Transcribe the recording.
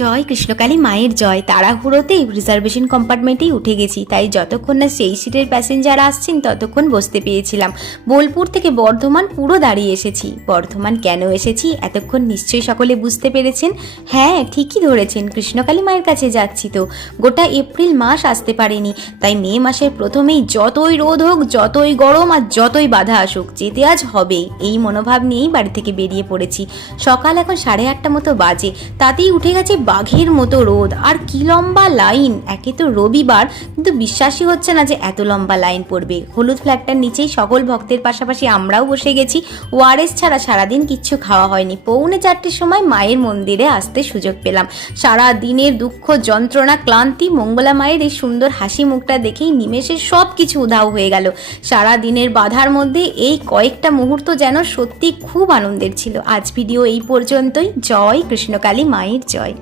জয় কৃষ্ণকালী মায়ের জয়। তাড়াহুড়োতেই রিজার্ভেশন কম্পার্টমেন্টেই উঠে গেছি, তাই যতক্ষণ না সেই সিটের প্যাসেঞ্জার আসছেন ততক্ষণ বসতে পেয়েছিলাম। বোলপুর থেকে বর্ধমান পুরো দাঁড়িয়ে এসেছি। বর্ধমান কেন এসেছি এতক্ষণ নিশ্চয়ই সকলে বুঝতে পেরেছেন। হ্যাঁ, ঠিকই ধরেছেন, কৃষ্ণকালী মায়ের কাছে যাচ্ছি তো। গোটা এপ্রিল মাস আসতে পারিনি, তাই মে মাসের প্রথমেই যতই রোদ হোক, যতই গরম আর যতই বাধা আসুক, যেতে আজ হবেই, এই মনোভাব নিয়েই বাড়ি থেকে বেরিয়ে পড়েছি। সকাল এখন 8:30 মতো বাজে, তাতেই উঠে গেছে বাঘের মতো রোদ। আর কি লম্বা লাইন! একে তো রবিবার, কিন্তু বিশ্বাসই হচ্ছে না যে এত লম্বা লাইন পড়বে। হলুদ ফ্ল্যাগটার নিচেই সকল ভক্তের পাশাপাশি আমরাও বসে গেছি। ওআরএস ছাড়া সারাদিন কিচ্ছু খাওয়া হয়নি। 3:45 সময় মায়ের মন্দিরে আসতে সুযোগ পেলাম। সারা দিনের দুঃখ, যন্ত্রণা, ক্লান্তি, মঙ্গলা মায়ের এই সুন্দর হাসি মুখটা দেখেই নিমেষে সব কিছু উধাও হয়ে গেল। সারা দিনের বাধার মধ্যে এই কয়েকটা মুহূর্ত যেন সত্যি খুব আনন্দের ছিল। আজ ভিডিও এই পর্যন্তই। জয় কৃষ্ণকালী মায়ের জয়।